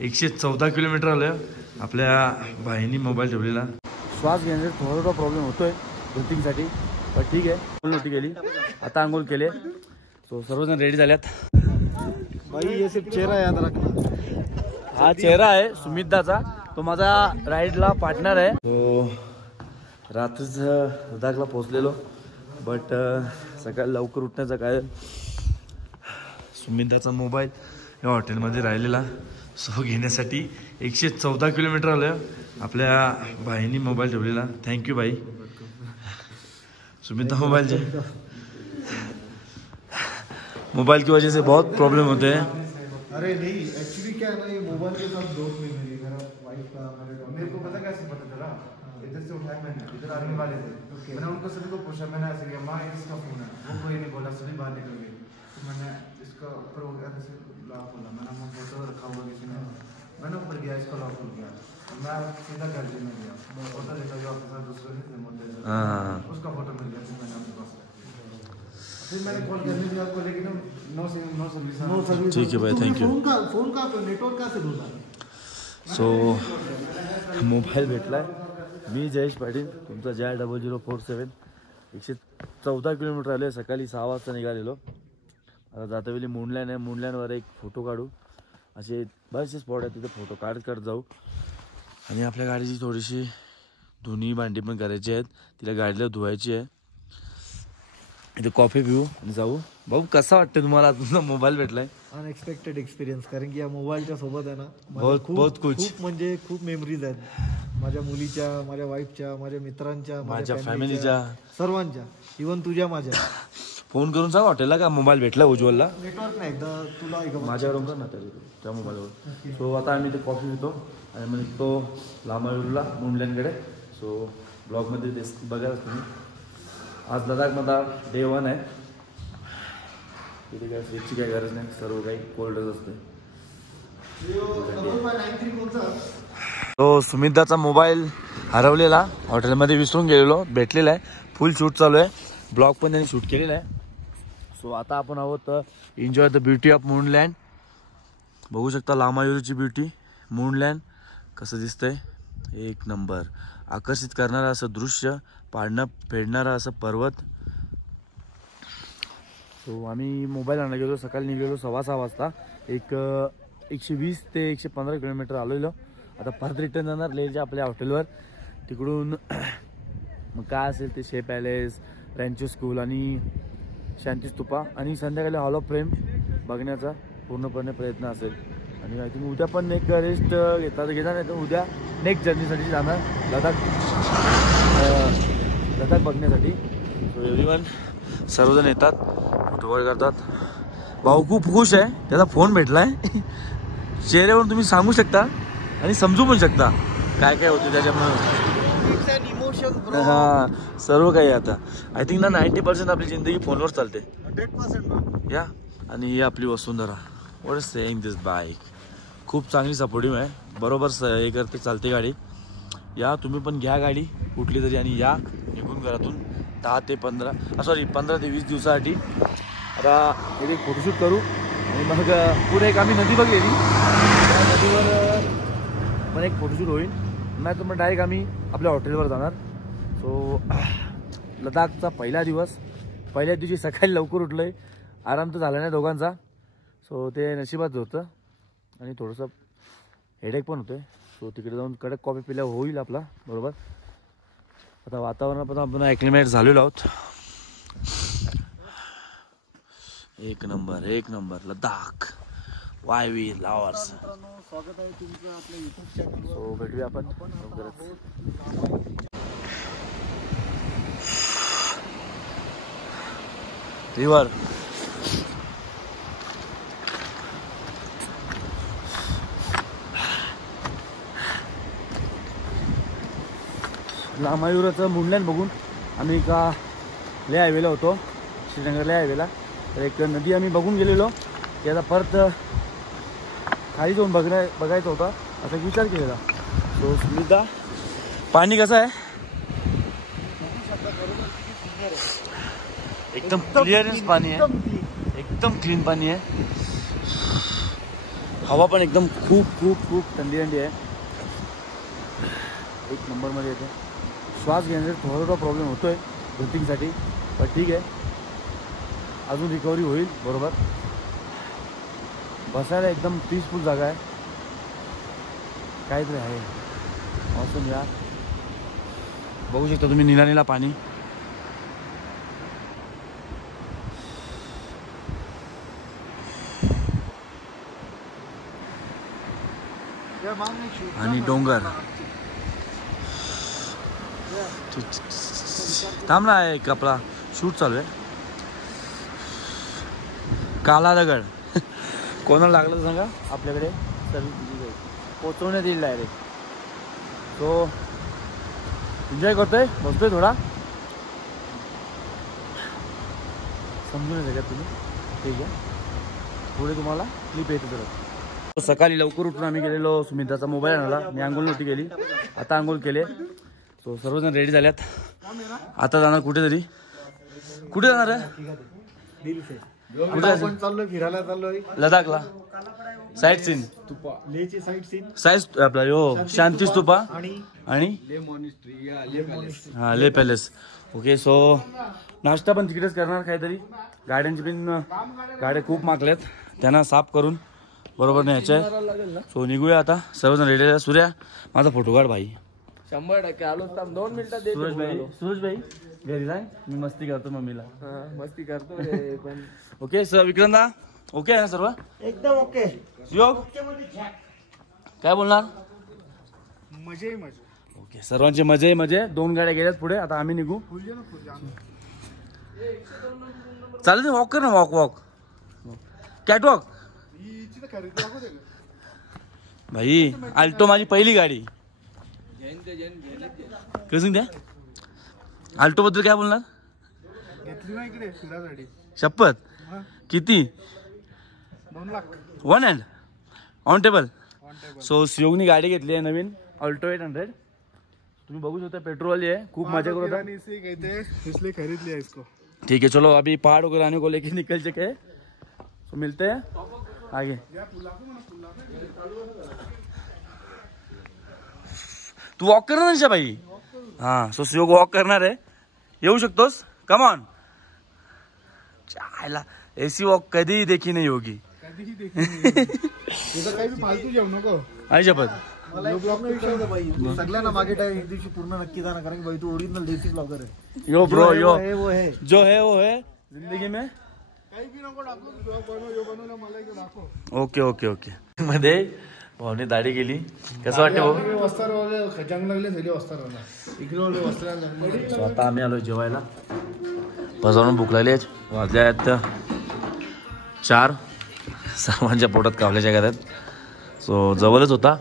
114 kilometre आलोय. आपल्या भाईनी mobile ठेवलेला. श्वास घेण्याचा थोडा प्रॉब्लेम होतोय ब्रीथिंगसाठी, पण ठीक आहे. नोटी केली, आता आंघोळ केले. सो सर्वजण रेडी झाल्यात. भाई ये सिर्फ चेहरा याद रखना. हा चेहरा आहे सुमितदाचा, तो माझा राईडला पार्टनर आहे. तो रात्रीच लडाखला पोहोचलेलो, बट सकाळी लवकर उठण्याचा काय सुमितदाचा मोबाईल या हॉटेलमध्ये राहिलेला. सो घेण्यासाठी 114 किलोमीटर आलोय. आपल्या भाईनी मोबाईल ठेवलेला. थँक्यू भाई. सुमित मोबाइल की वजह से बहुत प्रॉब्लम होते हैं. अरे नहीं, एक्चुअली क्या है ना, ये मोबाइल के साथ दोस्त में मेरा वाइफ का मेरे को पता कैसे पता चला. इधर से उठाया मैंने, इधर आने वाले थे. मैंने उनको सभी को पूछा, मैंने ऐसे किया, माँ इसका फोन है. वो कोई नहीं बोला, सभी बाहर निकल गए. तो मैंने इसका ऊपर हो गया, जैसे लॉक खोला. मैंने फोटो रखा हुआ किसी ने, मैंने ऊपर गया, इसका लॉक खुल गया. मैं सीधा गैलरी में गया, फोटो देखा जो आपके साथ दूसरे ने उसका फोटो मिल गया. फिर मैंने आपके पास फिर मैंने कॉल करने दिया आपको, लेकिन नो सर्विस. ठीक है भाई, थँक यू. फोन का नेटवर्क का से होता. सो मोबाईल भेटलाय. मी जयेश पाटील, तुमचा JI0047. 114 किलोमीटर आले. सकाळी 6 वाजता निघालेलो. आता जातावेळी मुंडलँड आहे, मुंडलँडवर एक फोटो काढू. असे बरेचसे स्पॉट आहेत, तिथे फोटो काढत जाऊ. आणि आपल्या गाडीची थोडीशी धुनी भांडी पण करायची आहेत, तिला गाडीला धुवायची आहे. इथे कॉफी पिऊ आणि जाऊ. भाऊ कसा वाटतं तुम्हाला तुमचा मोबाईल भेटलाय? अनएक्सपेक्टेड एक्सपिरियन्स, कारण की या मोबाईलच्या सोबत आहे ना बहुत कुछ म्हणजे खूप मेमरीज आहेत. माझ्या मुलीच्या, माझ्या वाईफच्या, माझ्या मित्रांच्या, माझ्या फॅमिलीच्या, सर्वांच्या, इव्हन तुझ्या माझ्या. फोन करून सांग हॉटेलला का मोबाईल भेटला उज्ज्वलला. नेटवर्क नाही एकदा तुला माझ्याकडून कर ना त्या मोबाईलवर. सो आता आम्ही ते कॉफी पितो आणि मग तो लांबायूरला मुंडलँडकडे. सो ब्लॉगमध्ये बघायला तुम्ही. आज लडाखमध्ये डे 1 आहे. तिथे काय फ्रीजची काही गरज नाही, सर्व काही कोल्डच असते. तो सुमितदाचा मोबाईल हरवलेला हॉटेलमध्ये विसरून गेलेलो, भेटलेला आहे. फुल शूट चालू आहे, ब्लॉग पण त्यांनी शूट केलेला आहे. सो आता आपण आहोत एन्जॉय द ब्युटी ऑफ मुंडलँड. बघू शकता लांबायूरची ब्युटी. मुंडलँड कसं दिसतंय, एक नंबर. आकर्षित करणारं असं दृश्य, पाडणं फेडणारं असं पर्वत. सो आम्ही मोबाईल आणायला गेलो. सकाळी निघालो 6:15 वाजता. 120 ते 115 किलोमीटर आलेलो. आता परत रिटर्न जाणार लेहच्या आपल्या हॉटेलवर. तिकडून मग काय असेल ते शे पॅलेस, रँचो स्कूल आणि शांती स्तूपा आणि संध्याकाळी हॉल ऑफ फ्रेम बघण्याचा पूर्णपणे प्रयत्न असेल. आणि आय थिंक उद्या पण एक रेस्ट घेणार नाही, तर उद्या नेक्स्ट जर्नीसाठी जाणार लडाख बघण्यासाठी. सो एव्हरीवन, सर्वजण येतात, फोटो करतात. भाऊ खूप खुश आहे, त्याचा फोन भेटलाय. चेहऱ्यावरून तुम्ही सांगू शकता आणि समजू पण शकता काय काय होते त्याच्यामुळे. हा, सर्व काही. आता आय थिंक ना 90% आपली जिंदगी फोनवर चालते. 100% या. आणि ही आपली वसुंधरा. What is saying this bike. खूप चांगली सपोर्टिव्ह आहे, बरोबर हे करते, चालते गाडी. या तुम्ही पण घ्या गाडी कुठली तरी आणि या निघून घरातून 10 ते 15 ते 20 दिवसासाठी. आता एक फोटोशूट करू आणि मग पुढे एक आम्ही नदी बघलेली, त्या नदीवर पण एक फोटोशूट होईल. नाही तर मग डायरेक्ट आम्ही आपल्या हॉटेलवर जाणार. सो लडाखचा पहिला दिवस. पहिल्या दिवशी सकाळी लवकर उठलो आहे, आराम तर झाला नाही दोघांचा. सो ते नशिबात होतं आणि थोडंसं हेडेक पण होतं. सो तिकडे जाऊन कडक कॉफी पिल्या होईल आपला बरोबर. आता वातावरण पण आपण ॲक्लिमेट झालेलो आहोत. एक नंबर लडाख वायवी लावर्स. स्वागत आहे तुमचं आपल्या युट्यूब चॅनल. सो भेटूया आपण रिवर. लांबायूरचं मुंडलँड बघून आम्ही का लेह हायवेला होतो, श्रीनगर लेह हायवेला. तर एक नदी आम्ही बघून गेलेलो, की आता परत खाली जाऊन बघायचं होता असा विचार केलेला. सो सुमिता, पाणी कसं आहे? एकदम क्लिअरन्स पाणी आहे, एकदम क्लीन पाणी आहे. हवा पण एकदम खूप खूप खूप थंडी थंडी आहे. एक नंबरमध्ये येते. श्वास घेण्यासाठी थोडा प्रॉब्लेम होतो आहे ब्रिथिंगसाठी, पण ठीक आहे, अजून रिकव्हरी होईल बरोबर. बसायला एकदम पीसफुल जागा आहे, काहीतरी आहे मौसम यार. बघू शकता तुम्ही निळा निळा पाणी. आणि डोंगर. थांब ना, एक आपला शूट चालू आहे. काला दगड कोणाला लागलं तर सांगा, आपल्याकडे सर्विस दिली जाईल, पोचवण्यात येईल डायरेक्ट. सो एन्जॉय करतोय, बसतोय थोडा, समजून येते का तुम्ही? ठीक आहे, पुढे तुम्हाला क्लिप येते तर. सकाळी लवकर उठून आम्ही गेलेलो, सुमित्राचा मोबाईल आणला, मी आंघोळ नव्हती केली, आता आंघोळ केले. सो सर्वजण रेडी झाल्यात, आता जाणार कुठेतरी. कुठे जाणार आहे? आपण चाललोय फिरायला, चाललोय लडाखला. साईट सीन, लेची साईट सीन, साईट आपला यो शांती स्तूपा आणि हा ले पॅलेस. ओके, सो नाश्ता पण तिकडेच करणार काहीतरी. गाड्यांची पण गाड्या खूप मागल्यात, त्यांना साफ करून बरोबर न्यायचं आहे. सो निघूया आता, सर्वजण रेडी आहे. सूर्या माझा फोटो काढ भाई. 100% आलो, 2 मिनिटात देतो. सूरज भाई घरी जाय, मी मस्ती करतो मम्मीला. मस्ती करतो पण. ओके सर, विक्रमदा ओके आहे ना सर्व? एकदम ओके. योग काय बोलणार? मजे. ओके, सर्वांचे मजे मजे. 2 गाड्या गेल्यात पुढे, आता आम्ही निघू. चालेल, वॉक कर ना, वॉक कॅटवॉक. भाई अल्टो माझी पहिली गाडी. कसं द्या, अल्टो बद्दल काय बोलणार? घेतली ना इकडे फिरासाठी. शपथ किती? 2 lakh. 1 hand on table. So Shivani गाडी घेतली आहे नवीन, अल्टो 800. तुम्ही बघू शकता, पेट्रोल आहे, खूप मजा करत आहे. इसलिए खरीद लिया इसको. ठीक है, चलो अभी पहाड़ वगैरह आने को लेके निकल चुके हैं, तो मिलते हैं आगे. तू वॉक करणार निशा भाई? हा, सो शिव वॉक करणार आहे, येऊ शकतोस? Come on. चायला एसी वॉक कधीही देखी नाही होगी. काही फालतू जेवू नको. आई शपथ. सगळ्यांना मागे टाइम एक दिवशी पूर्ण नक्की जाणार, कारण की भाई तू ओरिजिनल देसी ब्लॉगर आहे. यो ब्रो यो वो है जो है वो है जिंदगी में. काही बी नको टाकू, बनवलं मला इकडे दाखव. Okay okay okay. मध्ये भाऊने दाढी केली, कसं वाटतं भाऊ? वस्तार जंग लागले झाले वस्तारांना, इकडे वस्त्रांना. सो आता आम्ही आलो जेवायला, बजावून भूक लागली. वाजले आहेत 4, सर्वांच्या पोटात कावल्याच्या घरात. सो जवळच होता,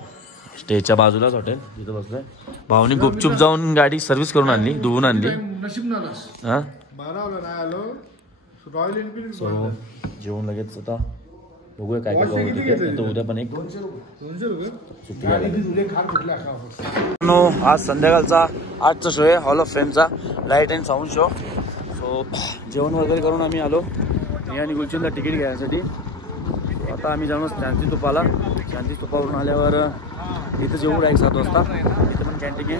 स्टेजच्या बाजूलाच हॉटेल, तिथं बसलोय. भाऊनी गुपचूप जाऊन गाडी सर्व्हिस करून आणली, धुवून आणली. नशीब नालास हा, 12 नाही आलो. Royal Enfield. सो जेवण लगेच आता बघूया काय काय पाहू तिथे. तर उद्या पण एक 200 रुपये सुट्टी घ्यायला. तुझे खाट कुठल्या खा. नो, आज संध्याकाळचा 8चा शो आहे, हॉल ऑफ फेमचा light and sound show. So जेवण वगैरे करून आम्ही आलो, मी आणि गुलचंदला तिकीट घ्यायसाठी. आता आम्ही जाऊन शांती स्तूपाला. शांती स्तूपावरून आल्यावर इथं जेवू 7 वाजता. इथं पण कॅन्टीन आहे,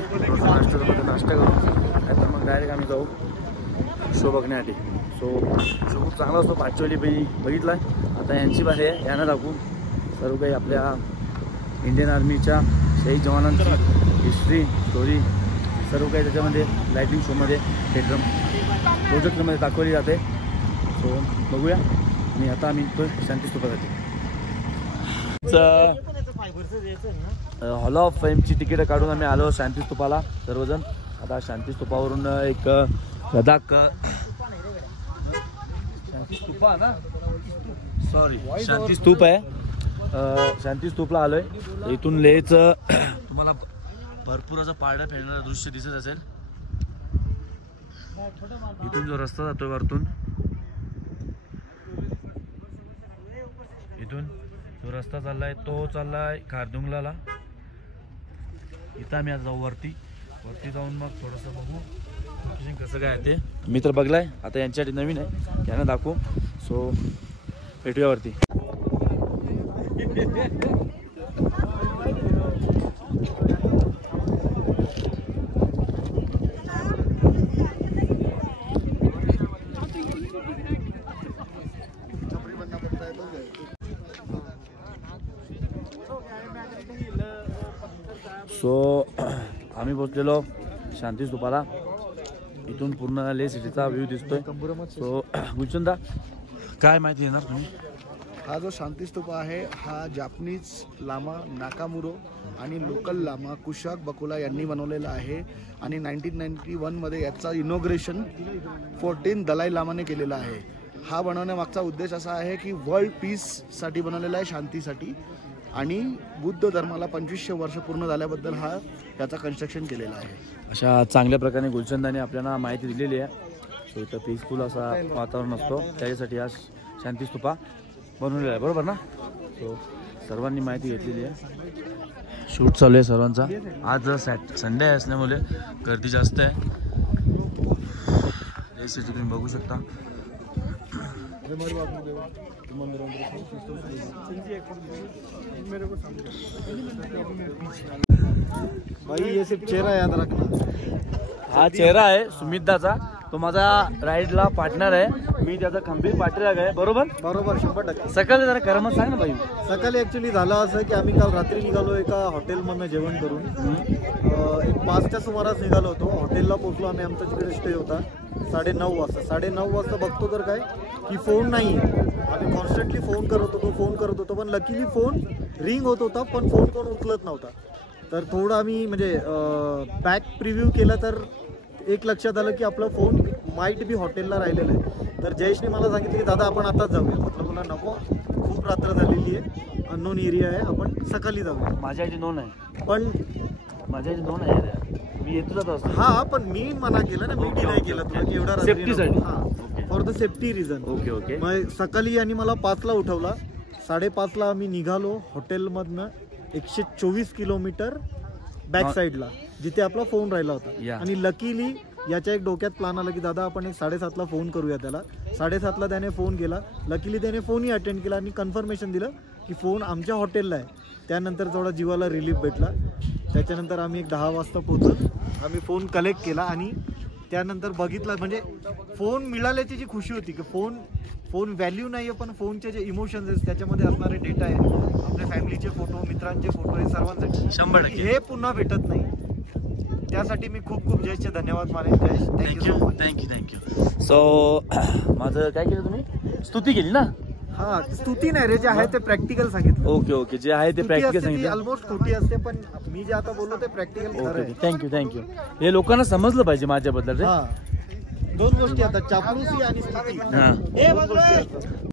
नाश्ता करू, नाहीतर मग डायरेक्ट आम्ही जाऊ शो बघण्यासाठी. सो शो खूप चांगला असतो, पाचवली बघितला आहे. आता यांची बाहेर आहे, यांना दाखवू सर्व काही आपल्या इंडियन आर्मीच्या शहीद जवानांची हिस्ट्री, स्टोरी, सर्व काही त्याच्यामध्ये लायटिंग शोमध्ये थिएटर प्रोजेक्टमध्ये दाखवली जाते. सो बघूया. आणि आता आम्ही तो शांती स्तूपासाठी हॉल ऑफ फेमची तिकीटं काढून आम्ही आलो शांती स्तूपाला सर्वजण. आता शांती स्तूपावरून एक लडाख शांती स्तूपा ना, सॉरी शांती स्तूप आहे, शांती स्तूपला आलोय. इथून लेचं तुम्हाला भरपूर असं पारडं फेडणारं दृश्य दिसत असेल. इथून जो रस्ता जातोय वरतून, इथून जो रस्ता चाललाय तो चाललाय खारदुंगला. इथं आम्ही आज जाऊ वरती जाऊन मग थोडंसं बघू कसं काय ते. मी तर बघलाय, आता यांच्यासाठी नवीन आहे, यांना दाखवू. सो भेटूया वरती. सो आम्ही पोचलेलो शांती स्तूपाला. इथून पूर्ण ले सिटीचा व्ह्यू दिसतोय. सो गुलचंदा काय माहिती येणार तुम्ही? हा जो शांती स्तूप आहे हा जापनीज लामा नाकामुरो आणि लोकल लामा कुशाक बकुला यांनी बनवलेला आहे आणि 1991 मध्ये याचा इनॉग्रेशन 14 दलाई लामाने केलेला आहे. हा बनवण्यामागचा उद्देश असा आहे की वर्ल्ड पीससाठी बनवलेला आहे, शांतीसाठी. आणि बुद्ध धर्माला 2500 वर्ष पूर्ण झाल्याबद्दल हा याचा कन्स्ट्रक्शन केलेला आहे. अशा चांगल्या प्रकारे गुलचंदाने आपल्याला माहिती दिलेली आहे. सो इथं पीसफुल असा वातावरण असतो, त्याच्यासाठी हा शांती स्तूपा बनवलेला आहे, बरोबर ना? सो सर्वांनी माहिती घेतलेली आहे. शूट चालू आहे सर्वांचा. आज संडे असल्यामुळे गर्दी जास्त आहे. जैसे तुम्ही बघू शकता. भाई ये सिर्फ चेहरा याद रखना. हा चेहरा आहे सुमितदाचा. तो माझा राईडला पार्टनर आहे. मी त्याचा खंबीर पाठीराग आहे, बरोबर? बरोबर 100%. सकाळी जरा करमत सांग ना भाई. सकाळी ऍक्च्युली झालं असं की आम्ही काल रात्री निघालो एका हॉटेलमधनं जेवण करून. एक 5च्या सुमारास निघालो होतो. हॉटेलला पोहोचलो आम्ही. आमचा तिकडे स्टे होता 9:30 वाजता. 9:30 वाजता बघतो तर काय की फोन नाही. आम्ही कॉन्स्टंटली फोन करत होतो पण लकीली फोन रिंग होत होता पण फोन कोण उचलत नव्हता. तर थोडं आम्ही म्हणजे बॅक प्रिव्ह्यू केलं तर एक लक्षात आलं की आपला फोन माईट बी हॉटेलला राहिलेला आहे. तर जयेशने मला सांगितलं की दादा आपण आताच जाऊया. म्हटलं मला नको, खूप रात्र झालेली आहे, अननोन एरिया आहे, आपण सकाळी जाऊया. माझ्या आधी नोन आहे, पण माझ्या आधी नोन आहे रे. मी येतो जात असतो. हा पण मी मना केलं ना, मी डिनाय केलं तुला की एवढा सेफ्टीसाठी. For the safety reason. Okay okay. मग सकाळी आणि मला 5ला उठवला. 5:30ला आम्ही निघालो हॉटेलमधनं 124 किलोमीटर बॅक साईडला जिथे आपला फोन राहिला होता. आणि लकीली याच्या एक डोक्यात प्लॅन आला की दादा आपण एक 7:30ला फोन करूया त्याला. 7:30ला त्याने फोन केला. लकीली त्याने फोनही अटेंड केला आणि कन्फर्मेशन दिलं की फोन आमच्या हॉटेलला आहे. त्यानंतर थोडा जीवाला रिलीफ भेटला. त्याच्यानंतर आम्ही एक 10 वाजता पोहोचलो. आम्ही फोन कलेक्ट केला आणि त्यानंतर बघितलं म्हणजे फोन मिळाल्याची जी खुशी होती की फोन व्हॅल्यू नाही आहे पण फोनचे जे इमोशन्स आहेत त्याच्यामध्ये असणारे डेटा आहे, आपल्या फॅमिलीचे फोटो, मित्रांचे फोटो, हे सर्वांसाठी 100% हे पुन्हा भेटत नाही. त्यासाठी मी खूप जयशचे धन्यवाद मानेन. जयेश थँक्यू. सो माझं काय केलं तुम्ही? स्तुती केली ना? हा स्तुती नाही रे, जे आहे ते प्रॅक्टिकल सांगितलं. ओके. जे आहे ते प्रॅक्टिकल सांगितलं. ऑलमोस्ट खोटी असते पण मी जे आता बोललो ते प्रॅक्टिकल खरं आहे. थँक्यू. हे लोकांना समजलं पाहिजे माझ्याबद्दल रे. हा 2 गोष्टी आता चापलुसी आणि स्तुती. हा. दोन गोष्टी असतात.